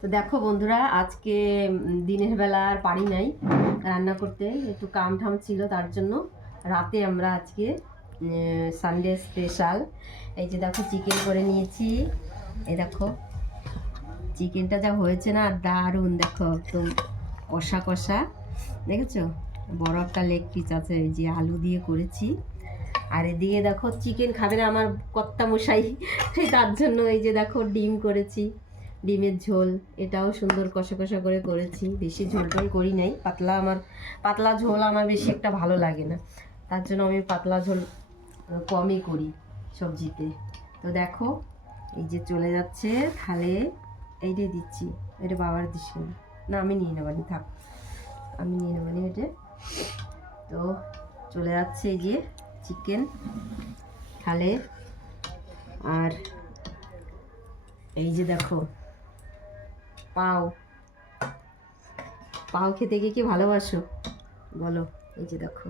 তো দেখো বন্ধুরা, আজকে দিনের বেলা আর পারি নাই রান্না করতে, একটু কাম ঠাম ছিল, তার জন্য রাতে আমরা আজকে সানডে স্পেশাল এই যে দেখো চিকেন করে নিয়েছি। এই দেখো চিকেনটা যা হয়েছে না, দারুণ, দেখো একদম কষা কষা, দেখেছো? বড় একটা লেগ পিস আছে, এই যে আলু দিয়ে করেছি। আর এদিকে দেখো চিকেন খাবে না আমার কর্তা মশাই, তার জন্য এই যে দেখো ডিম করেছি, ডিমের ঝোল, এটাও সুন্দর কষা কষা করে করেছি। বেশি ঝোল টোল করি নাই, পাতলা ঝোল আমার বেশি একটা ভালো লাগে না, তার জন্য আমি পাতলা ঝোল কমই করি সবজিতে। তো দেখো এই যে চলে যাচ্ছে থালে, এইটাই দিচ্ছি, এটা বাবার দিস না, আমি নিয়ে নেবানি, থাক আমি নিয়ে নেবানি এটা। তো চলে যাচ্ছে এই যে চিকেন থালে। আর এই যে দেখো পাও, পাও খেতে গিয়ে কি ভালোবাসো বলো? এই যে দেখো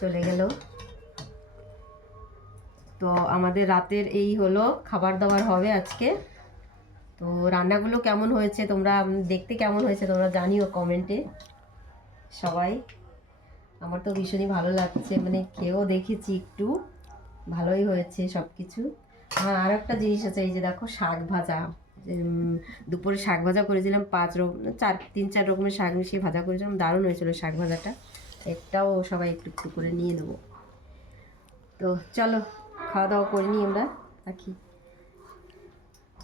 চলে গেল। তো আমাদের রাতের এই হলো খাবার দাবার হবে আজকে। তো রান্নাগুলো কেমন হয়েছে তোমরা, দেখতে কেমন হয়েছে তোমরা জানিও কমেন্টে সবাই। আমার তো ভীষণই ভালো লাগছে, মানে খেয়েও দেখেছি, একটু ভালোই হয়েছে সব কিছু। হ্যাঁ, আর একটা জিনিস আছে, এই যে দেখো শাক ভাজা, দুপুরে শাক ভাজা করেছিলাম, 3-4 রকমের শাক মিশিয়ে ভাজা করেছিলাম, দারুণ হয়েছিল শাক ভাজাটা। একটাও সবাই একটু একটু করে নিয়ে নেবো। তো চলো খাওয়া দাওয়া করে নিই আমরা, রাখি।